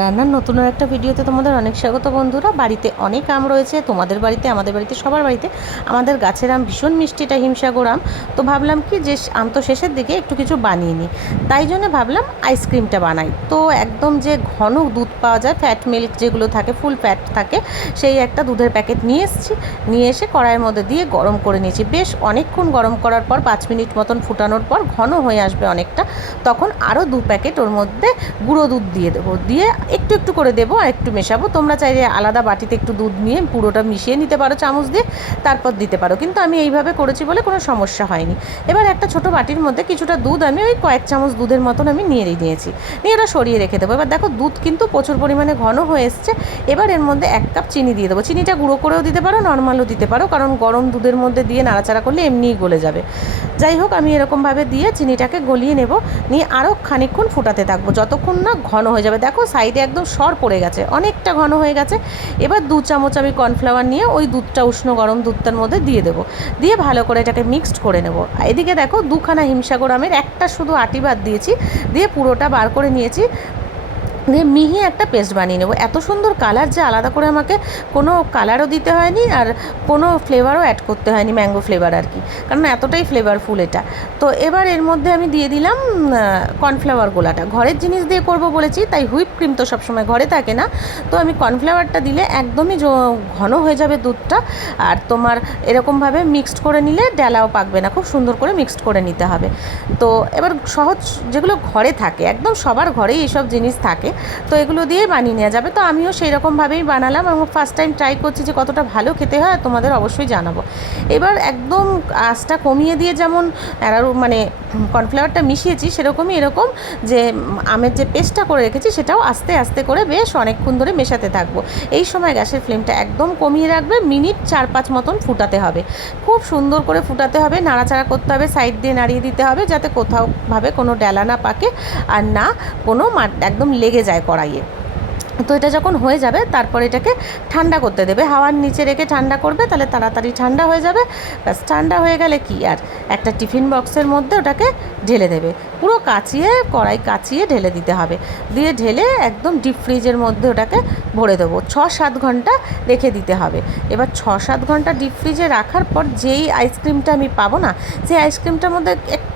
রান্নার নতুন একটা ভিডিওতে তোমাদের অনেক স্বাগত বন্ধুরা। বাড়িতে অনেক আম রয়েছে, তোমাদের বাড়িতে, আমাদের বাড়িতে, সবার বাড়িতে। আমাদের গাছের আম ভীষণ মিষ্টিটা হিমসাগর আম। তো ভাবলাম কি যে আম তো শেষের দিকে একটু কিছু বানিয়ে নিই। তাই জন্য ভাবলাম আইসক্রিমটা বানাই। তো একদম যে ঘন দুধ পাওয়া যায় ফ্যাট মিল্ক যেগুলো থাকে ফুল ফ্যাট থাকে, সেই একটা দুধের প্যাকেট নিয়ে এসেছি। নিয়ে এসে কড়াইয়ের মধ্যে দিয়ে গরম করে নিয়েছি। বেশ অনেকক্ষণ গরম করার পর, পাঁচ মিনিট মতন ফুটানোর পর, ঘন হয়ে আসবে অনেকটা, তখন আরও দু প্যাকেট ওর মধ্যে গুঁড়ো দুধ দিয়ে দেবো। দিয়ে একটু একটু করে দেবো আর একটু মেশাবো। তোমরা চাইলে আলাদা বাটিতে একটু দুধ নিয়ে পুরোটা মিশিয়ে নিতে পারো, চামচ দিয়ে তারপর দিতে পারো। কিন্তু আমি এইভাবে করেছি বলে কোনো সমস্যা হয়নি। এবার একটা ছোট বাটির মধ্যে কিছুটা দুধ আমি ওই কয়েক চামচ দুধের মতন আমি নিয়ে নিয়েছি নিয়ে ওটা সরিয়ে রেখে দেবো। এবার দেখো দুধ কিন্তু প্রচুর পরিমাণে ঘন হয়ে এসছে। এবার এর মধ্যে এক কাপ চিনি দিয়ে দেবো। চিনিটা গুঁড়ো করেও দিতে পারো, নর্মালও দিতে পারো। কারণ গরম দুধের মধ্যে দিয়ে নাড়াচাড়া করলে এমনিই গলে যাবে। যাই হোক, আমি এরকমভাবে দিয়ে চিনিটাকে গলিয়ে নেব। নিয়ে আরও খানিকক্ষণ ফুটাতে থাকব। যতক্ষণ না ঘন হয়ে যাবে। দেখো সাইডে একদম সর পড়ে গেছে, অনেকটা ঘন হয়ে গেছে। এবার দু চামচ আমি কর্নফ্লাওয়ার নিয়ে ওই দুধটা উষ্ণ গরম দুধটার মধ্যে দিয়ে দেবো। দিয়ে ভালো করে এটাকে মিক্সড করে নেব। এদিকে দেখো দুখানা হিমসাগর আমের একটা শুধু আটি বাদ দিয়েছি, দিয়ে পুরোটা বার করে নিয়েছি। দিয়ে মিহি একটা পেস্ট বানিয়ে নেব। এত সুন্দর কালার যে আলাদা করে আমাকে কোনো কালারও দিতে হয়নি আর কোনো ফ্লেভারও অ্যাড করতে হয়নি ম্যাঙ্গো ফ্লেভার আর কি। কারণ এতটাই ফ্লেভারফুল এটা। তো এবার এর মধ্যে আমি দিয়ে দিলাম কর্নফ্লাওয়ার গোলাটা। ঘরের জিনিস দিয়ে করব বলেছি, তাই হুইপ ক্রিম তো সবসময় ঘরে থাকে না। তো আমি কর্নফ্লাওয়ারটা দিলে একদমই ঘন হয়ে যাবে দুধটা। আর তোমার এরকমভাবে মিক্সড করে নিলে ডেলাও পাকবে না। খুব সুন্দর করে মিক্সড করে নিতে হবে। তো এবার সহজ যেগুলো ঘরে থাকে, একদম সবার ঘরেই এইসব জিনিস থাকে। তো এগুলো দিয়ে বানিয়ে নেওয়া যাবে। তো আমিও সেই রকমভাবেই বানালাম এবং ফার্স্ট টাইম ট্রাই করছি যে কতটা ভালো খেতে হয়, তোমাদের অবশ্যই জানাব। এবার একদম আঁচটা কমিয়ে দিয়ে যেমন অ্যারারু মানে কর্নফ্লাওয়ারটা মিশিয়েছি, সেরকমই এরকম যে আমের যে পেস্টটা করে রেখেছি, সেটাও আস্তে আস্তে করে বেশ অনেকক্ষণ ধরে মেশাতে থাকব। এই সময় গ্যাসের ফ্লেমটা একদম কমিয়ে রাখবে, মিনিট চার পাঁচ মতন ফুটাতে হবে। খুব সুন্দর করে ফুটাতে হবে, নাড়াচাড়া করতে হবে সাইড দিয়ে নাড়িয়ে দিতে হবে, যাতে কোথাও ভাবে কোনো ডেলা না পাকে আর না কোনো একদম লেগে যায় কড়াইয়ে। তো এটা যখন হয়ে যাবে, তারপর এটাকে ঠান্ডা করতে দেবে। হাওয়ার নিচে রেখে ঠান্ডা করবে, তাহলে তাড়াতাড়ি ঠান্ডা হয়ে যাবে। ব্যাস, ঠান্ডা হয়ে গেলে কি? আর একটা টিফিন বক্সের মধ্যে ওটাকে ঢেলে দেবে। পুরো কাচিয়ে, কড়াই কাচিয়ে ঢেলে দিতে হবে। দিয়ে ঢেলে একদম ডিপ ফ্রিজের মধ্যে ওটাকে ভরে দেবো। ছ সাত ঘণ্টা রেখে দিতে হবে। এবার ছ সাত ঘণ্টা ডিপ ফ্রিজে রাখার পর যেই আইসক্রিমটা আমি পাবো না, সেই আইসক্রিমটার মধ্যে এক-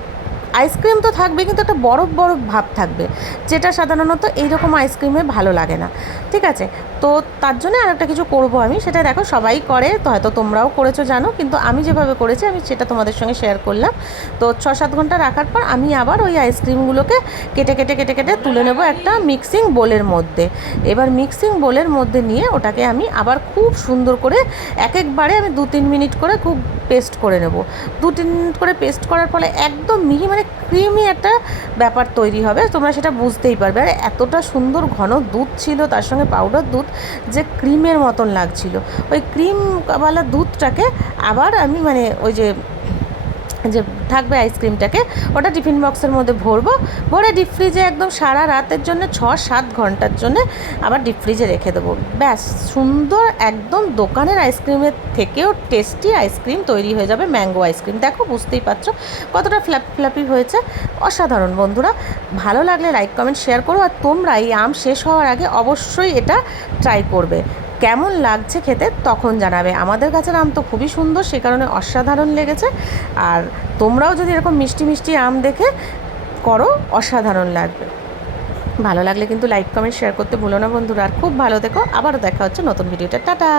আইসক্রিম তো থাকবে, কিন্তু একটা বরফ বরফ ভাব থাকবে, যেটা সাধারণত এইরকম আইসক্রিমে ভালো লাগে না। ঠিক আছে? তো তার জন্য আর একটা কিছু করব আমি। সেটা দেখো, সবাই করে, তো হয়তো তোমরাও করেছ, জানো। কিন্তু আমি যেভাবে করেছি, আমি সেটা তোমাদের সঙ্গে শেয়ার করলাম। তো ছ সাত ঘণ্টা রাখার পর আমি আবার ওই আইসক্রিমগুলোকে কেটে কেটে কেটে কেটে তুলে নেব একটা মিক্সিং বোলের মধ্যে। এবার মিক্সিং বোলের মধ্যে নিয়ে ওটাকে আমি আবার খুব সুন্দর করে এক একবারে আমি দু তিন মিনিট করে খুব পেস্ট করে নেব। দু তিন মিনিট করে পেস্ট করার ফলে একদম মিহি মানে ক্রিমি একটা ব্যাপার তৈরি হবে। তোমরা সেটা বুঝতেই পারবে। আর এতটা সুন্দর ঘন দুধ ছিল, তার সঙ্গে পাউডার দুধ যে ক্রিমের মতন লাগছিল। ওই ক্রিমওয়ালা দুধটাকে আবার আমি মানে ওই যে যে থাকবে আইসক্রিমটাকে ওটা টিফিন বক্সের মধ্যে ভরবো। ভরে ডিপ ফ্রিজে একদম সারা রাতের জন্য ছ সাত ঘণ্টার জন্য আবার ডিপ ফ্রিজে রেখে দেবো। ব্যাস, সুন্দর একদম দোকানের আইসক্রিমের থেকেও টেস্টি আইসক্রিম তৈরি হয়ে যাবে ম্যাঙ্গো আইসক্রিম দেখো, বুঝতেই পারছ কতটা ফ্ল্যাপ ফ্ল্যাপি হয়েছে। অসাধারণ বন্ধুরা, ভালো লাগলে লাইক কমেন্ট শেয়ার করো। আর তোমরা এই আম শেষ হওয়ার আগে অবশ্যই এটা ট্রাই করবে। কেমন লাগছে খেতে তখন জানাবে। আমাদের কাছের আম তো খুবই সুন্দর, সে কারণে অসাধারণ লেগেছে। আর তোমরাও যদি এরকম মিষ্টি মিষ্টি আম দেখে করো, অসাধারণ লাগবে। ভালো লাগলে কিন্তু লাইক কমেন্ট শেয়ার করতে ভুলো না বন্ধুরা। আর খুব ভালো দেখো আবারও দেখা হচ্ছে নতুন ভিডিওটা টাটা!